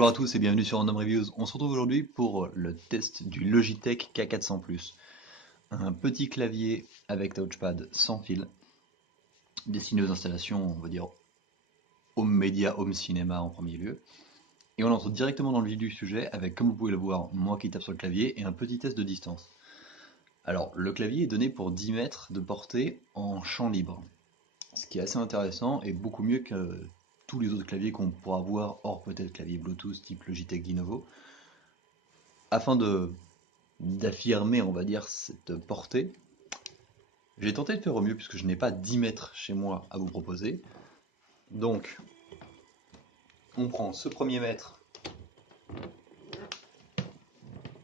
Bonjour à tous et bienvenue sur Random Reviews. On se retrouve aujourd'hui pour le test du Logitech K400+. Un petit clavier avec touchpad sans fil, destiné aux installations, on va dire, home media, home cinéma en premier lieu. Et on entre directement dans le vif du sujet avec, comme vous pouvez le voir, moi qui tape sur le clavier et un petit test de distance. Alors, le clavier est donné pour 10 mètres de portée en champ libre, ce qui est assez intéressant et beaucoup mieux que tous les autres claviers qu'on pourra voir, hors peut-être clavier Bluetooth type Logitech Lenovo. Afin d'affirmer, on va dire, cette portée, j'ai tenté de faire au mieux puisque je n'ai pas 10 mètres chez moi à vous proposer. Donc, on prend ce premier mètre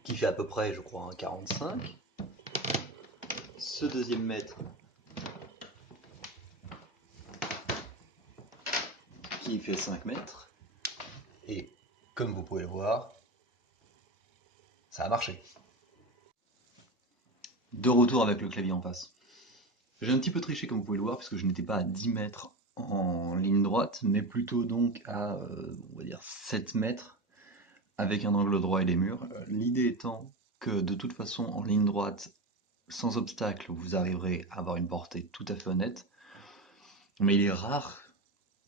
qui fait à peu près, je crois, un 45. Ce deuxième mètre qui fait 5 mètres. Et comme vous pouvez le voir, ça a marché. De retour avec le clavier en face. J'ai un petit peu triché comme vous pouvez le voir puisque je n'étais pas à 10 mètres en ligne droite, mais plutôt donc à, on va dire, 7 mètres avec un angle droit et des murs. L'idée étant que de toute façon, en ligne droite, sans obstacle, vous arriverez à avoir une portée tout à fait honnête. Mais il est rare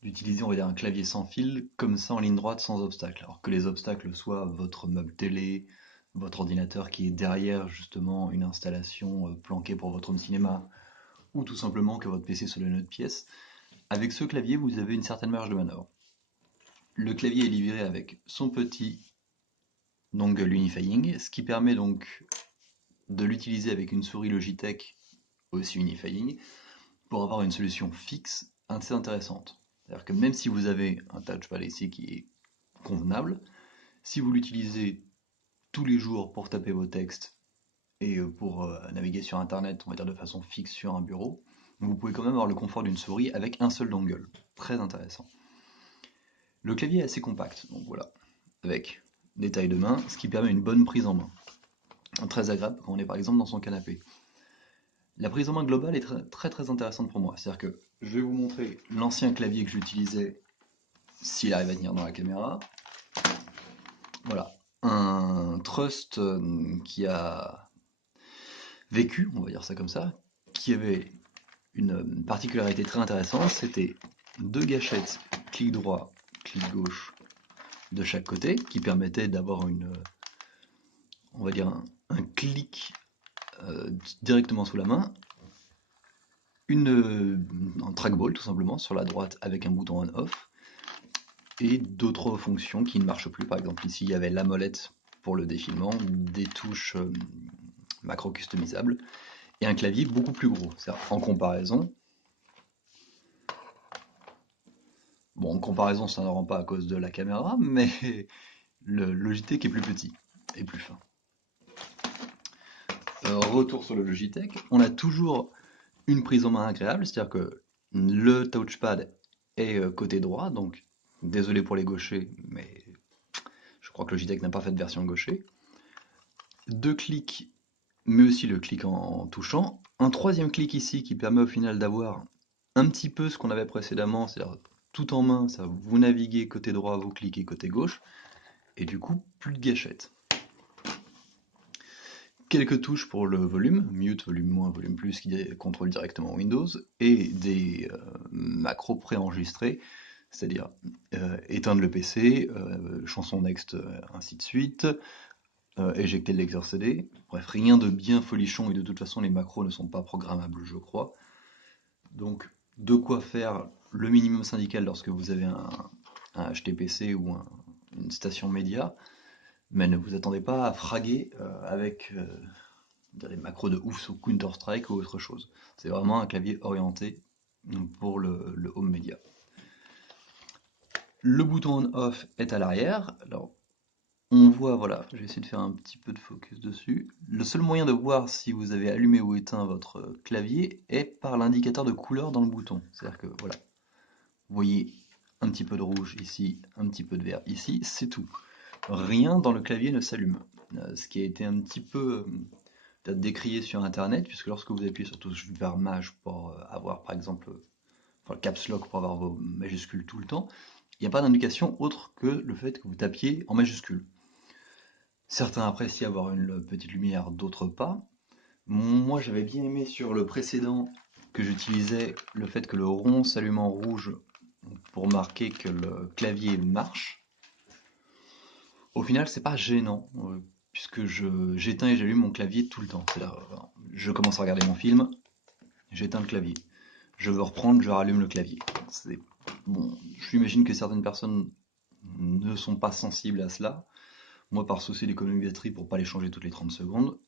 d'utiliser, on va dire, un clavier sans fil comme ça en ligne droite sans obstacle. Alors que les obstacles soient votre meuble télé, votre ordinateur qui est derrière justement une installation planquée pour votre home cinéma, ou tout simplement que votre PC soit dans une autre pièce. Avec ce clavier, vous avez une certaine marge de manœuvre. Le clavier est livré avec son petit dongle unifying, ce qui permet donc de l'utiliser avec une souris Logitech aussi unifying pour avoir une solution fixe assez intéressante. C'est-à-dire que même si vous avez un touchpad ici qui est convenable, si vous l'utilisez tous les jours pour taper vos textes et pour naviguer sur internet, on va dire de façon fixe sur un bureau, vous pouvez quand même avoir le confort d'une souris avec un seul dongle. Très intéressant. Le clavier est assez compact, donc voilà, avec des tailles de main, ce qui permet une bonne prise en main. Très agréable quand on est par exemple dans son canapé. La prise en main globale est très intéressante pour moi. C'est-à-dire que je vais vous montrer l'ancien clavier que j'utilisais, s'il arrive à tenir dans la caméra. Voilà, un Trust qui a vécu, on va dire ça comme ça, qui avait une particularité très intéressante, c'était deux gâchettes, clic droit, clic gauche de chaque côté, qui permettaient d'avoir on va dire un clic directement sous la main, un trackball tout simplement sur la droite avec un bouton on-off, et d'autres fonctions qui ne marchent plus. Par exemple ici il y avait la molette pour le défilement, des touches macro customisables, et un clavier beaucoup plus gros. En comparaison, bon en comparaison ça ne rend pas à cause de la caméra, mais le Logitech est plus petit et plus fin. Retour sur le Logitech, on a toujours une prise en main agréable, c'est-à-dire que le touchpad est côté droit, donc désolé pour les gauchers, mais je crois que Logitech n'a pas fait de version gaucher. Deux clics, mais aussi le clic en touchant. Un troisième clic ici qui permet au final d'avoir un petit peu ce qu'on avait précédemment, c'est-à-dire tout en main, ça, vous naviguez côté droit, vous cliquez côté gauche, et du coup plus de gâchette. Quelques touches pour le volume, mute, volume moins, volume plus, qui contrôle directement Windows, et des macros préenregistrés, c'est-à-dire éteindre le PC, chanson next, ainsi de suite, éjecter le lecteur CD, bref, rien de bien folichon, et de toute façon les macros ne sont pas programmables, je crois. Donc, de quoi faire le minimum syndical lorsque vous avez un HTPC ou une station média, mais ne vous attendez pas à fraguer avec des macros de ouf sous Counter-Strike ou autre chose. C'est vraiment un clavier orienté pour le home media. Le bouton on-off est à l'arrière. Alors, on voit, voilà, je vais essayer de faire un petit peu de focus dessus. Le seul moyen de voir si vous avez allumé ou éteint votre clavier est par l'indicateur de couleur dans le bouton. C'est-à-dire que, voilà, vous voyez un petit peu de rouge ici, un petit peu de vert ici, c'est tout. Rien dans le clavier ne s'allume. Ce qui a été un petit peu peut-être décrié sur internet, puisque lorsque vous appuyez sur touche vers maj pour avoir par exemple, enfin, le caps lock pour avoir vos majuscules tout le temps, il n'y a pas d'indication autre que le fait que vous tapiez en majuscule. Certains apprécient avoir une petite lumière, d'autres pas. Moi, j'avais bien aimé sur le précédent que j'utilisais le fait que le rond s'allume en rouge pour marquer que le clavier marche. Au final, c'est pas gênant, puisque j'éteins et j'allume mon clavier tout le temps. C'est-à-dire, je commence à regarder mon film, j'éteins le clavier. Je veux reprendre, je rallume le clavier. Bon, j'imagine que certaines personnes ne sont pas sensibles à cela. Moi, par souci d'économie de batterie, pour pas les changer toutes les 30 secondes,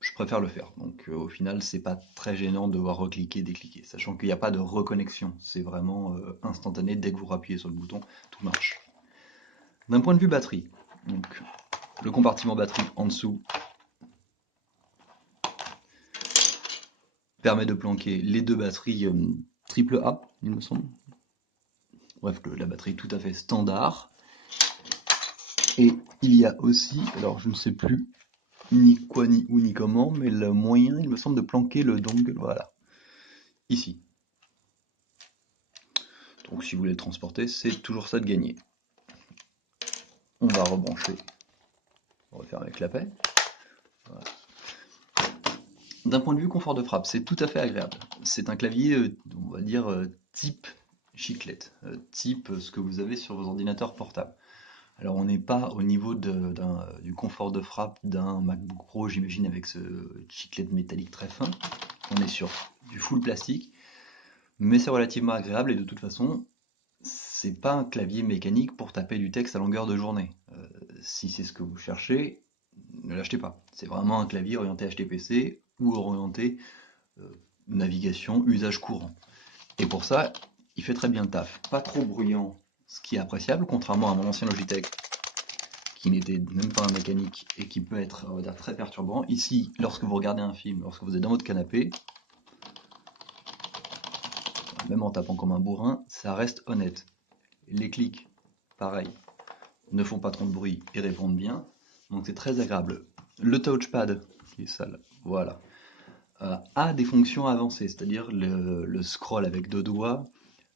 je préfère le faire. Donc au final, c'est pas très gênant de devoir recliquer, décliquer, sachant qu'il n'y a pas de reconnexion. C'est vraiment instantané, dès que vous appuyez sur le bouton, tout marche. D'un point de vue batterie, donc le compartiment batterie en dessous permet de planquer les deux batteries AAA, il me semble. Bref, la batterie tout à fait standard. Et il y a aussi, alors je ne sais plus ni quoi ni où ni comment, mais le moyen, il me semble, de planquer le dongle, voilà, ici. Donc si vous voulez le transporter, c'est toujours ça de gagner. On va rebrancher. On va faire avec la paix. Voilà. D'un point de vue confort de frappe, c'est tout à fait agréable. C'est un clavier, on va dire, type chiclette, type ce que vous avez sur vos ordinateurs portables. Alors on n'est pas au niveau du confort de frappe d'un MacBook Pro, j'imagine, avec ce chiclette métallique très fin. On est sur du full plastique, mais c'est relativement agréable et de toute façon, c'est pas un clavier mécanique pour taper du texte à longueur de journée. Si c'est ce que vous cherchez, ne l'achetez pas. C'est vraiment un clavier orienté HTPC ou orienté navigation, usage courant. Et pour ça, il fait très bien le taf. Pas trop bruyant, ce qui est appréciable, contrairement à mon ancien Logitech, qui n'était même pas un mécanique et qui peut être, on va dire, très perturbant. Ici, lorsque vous regardez un film, lorsque vous êtes dans votre canapé, même en tapant comme un bourrin, ça reste honnête. Les clics, pareil, ne font pas trop de bruit et répondent bien, donc c'est très agréable. Le touchpad, qui est sale, voilà, a des fonctions avancées, c'est-à-dire le scroll avec deux doigts,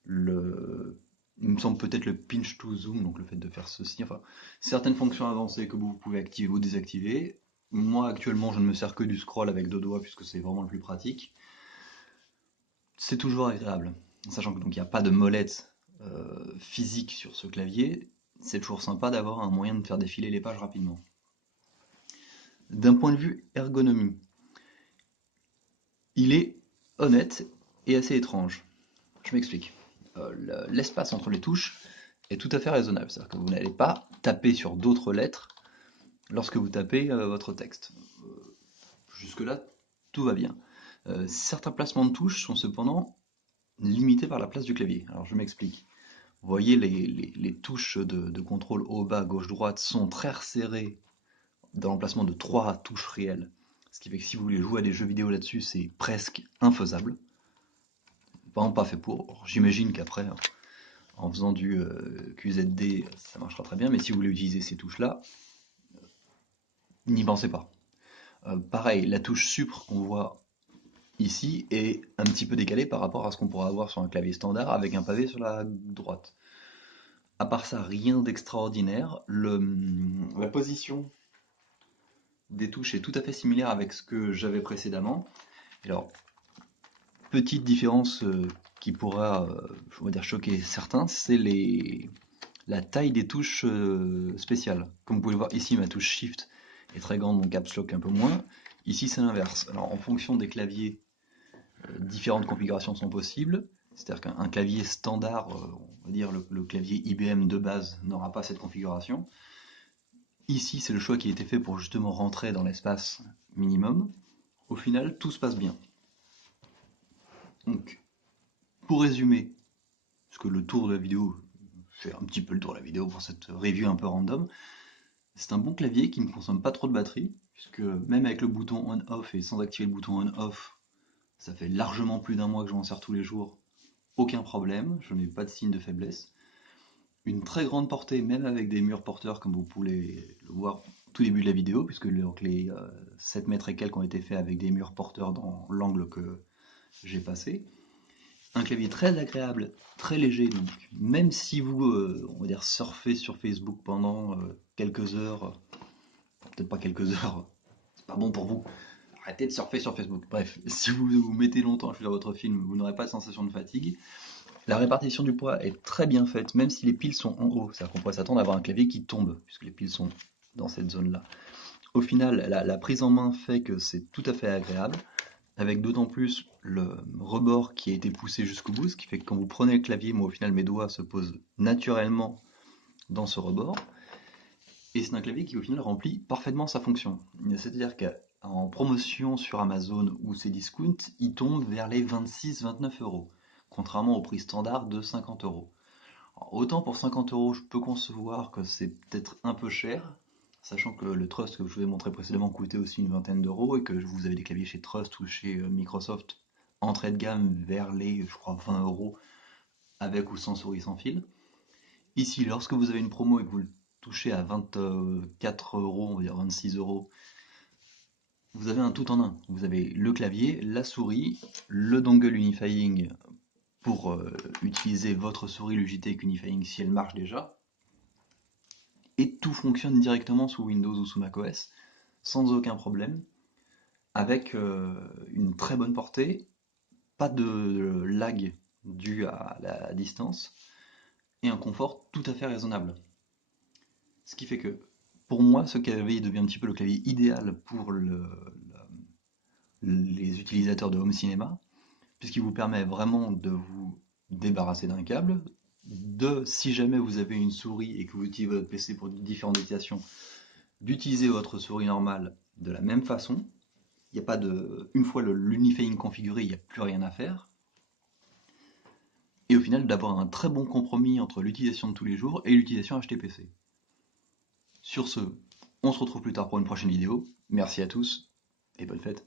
il me semble peut-être le pinch to zoom, donc le fait de faire ceci, enfin, certaines fonctions avancées que vous pouvez activer ou désactiver. Moi actuellement je ne me sers que du scroll avec deux doigts puisque c'est vraiment le plus pratique. C'est toujours agréable, sachant que donc il n'y a pas de molette physique sur ce clavier, c'est toujours sympa d'avoir un moyen de faire défiler les pages rapidement. D'un point de vue ergonomie, il est honnête et assez étrange. Je m'explique. L'espace entre les touches est tout à fait raisonnable, c'est-à-dire que vous n'allez pas taper sur d'autres lettres lorsque vous tapez votre texte. Jusque-là, tout va bien. Certains placements de touches sont cependant limités par la place du clavier. Alors je m'explique. Vous voyez, les touches de contrôle haut, bas, gauche, droite sont très resserrées dans l'emplacement de 3 touches réelles. Ce qui fait que si vous voulez jouer à des jeux vidéo là-dessus, c'est presque infaisable. Vraiment pas fait pour. J'imagine qu'après, en faisant du QZD, ça marchera très bien, mais si vous voulez utiliser ces touches-là, n'y pensez pas. Pareil, la touche supre qu'on voit ici est un petit peu décalée par rapport à ce qu'on pourrait avoir sur un clavier standard avec un pavé sur la droite. À part ça, rien d'extraordinaire. La position des touches est tout à fait similaire avec ce que j'avais précédemment. Alors, petite différence qui pourra, on va dire, choquer certains, c'est la taille des touches spéciales. Comme vous pouvez le voir ici, ma touche Shift est très grande, mon caps lock un peu moins. Ici, c'est l'inverse. Alors, en fonction des claviers, différentes configurations sont possibles. C'est-à-dire qu'un clavier standard, on va dire le clavier IBM de base, n'aura pas cette configuration. Ici, c'est le choix qui a été fait pour justement rentrer dans l'espace minimum. Au final, tout se passe bien. Donc, pour résumer, parce que le tour de la vidéo, je fais un petit peu le tour de la vidéo pour cette review un peu random, c'est un bon clavier qui ne consomme pas trop de batterie, puisque même avec le bouton on-off et sans activer le bouton on-off, ça fait largement plus d'un mois que je m'en sers tous les jours, aucun problème, je n'ai pas de signe de faiblesse. Une très grande portée, même avec des murs porteurs, comme vous pouvez le voir au tout début de la vidéo, puisque les 7 mètres et quelques ont été faits avec des murs porteurs dans l'angle que j'ai passé. Un clavier très agréable, très léger, donc même si vous, on va dire, surfez sur Facebook pendant quelques heures, peut-être pas quelques heures, c'est pas bon pour vous, arrêtez de surfer sur Facebook. Bref, si vous vous mettez longtemps à choisir votre film, vous n'aurez pas de sensation de fatigue. La répartition du poids est très bien faite, même si les piles sont en haut. C'est-à-dire qu'on pourrait s'attendre à avoir un clavier qui tombe, puisque les piles sont dans cette zone-là. Au final, la prise en main fait que c'est tout à fait agréable, avec d'autant plus le rebord qui a été poussé jusqu'au bout, ce qui fait que quand vous prenez le clavier, moi au final mes doigts se posent naturellement dans ce rebord, et c'est un clavier qui au final remplit parfaitement sa fonction. C'est-à-dire qu'en promotion sur Amazon ou ses discounts, il tombe vers les 26-29 euros, contrairement au prix standard de 50 euros. Alors, autant pour 50 euros, je peux concevoir que c'est peut-être un peu cher, sachant que le Trust que je vous ai montré précédemment coûtait aussi une vingtaine d'euros et que vous avez des claviers chez Trust ou chez Microsoft entrée de gamme vers les, je crois, 20 euros avec ou sans souris sans fil. Ici, lorsque vous avez une promo et que vous le touchez à 24 euros, on va dire 26 euros, vous avez un tout en un. Vous avez le clavier, la souris, le dongle unifying pour utiliser votre souris Logitech Unifying si elle marche déjà, et tout fonctionne directement sous Windows ou sous macOS, sans aucun problème, avec une très bonne portée, pas de lag dû à la distance, et un confort tout à fait raisonnable. Ce qui fait que, pour moi, ce clavier devient un petit peu le clavier idéal pour les utilisateurs de home cinéma, puisqu'il vous permet vraiment de vous débarrasser d'un câble, si jamais vous avez une souris et que vous utilisez votre PC pour différentes utilisations, d'utiliser votre souris normale de la même façon. Il n'y a pas de. Une fois l'unifying configuré, il n'y a plus rien à faire. Et au final, d'avoir un très bon compromis entre l'utilisation de tous les jours et l'utilisation HTPC. Sur ce, on se retrouve plus tard pour une prochaine vidéo. Merci à tous et bonne fête.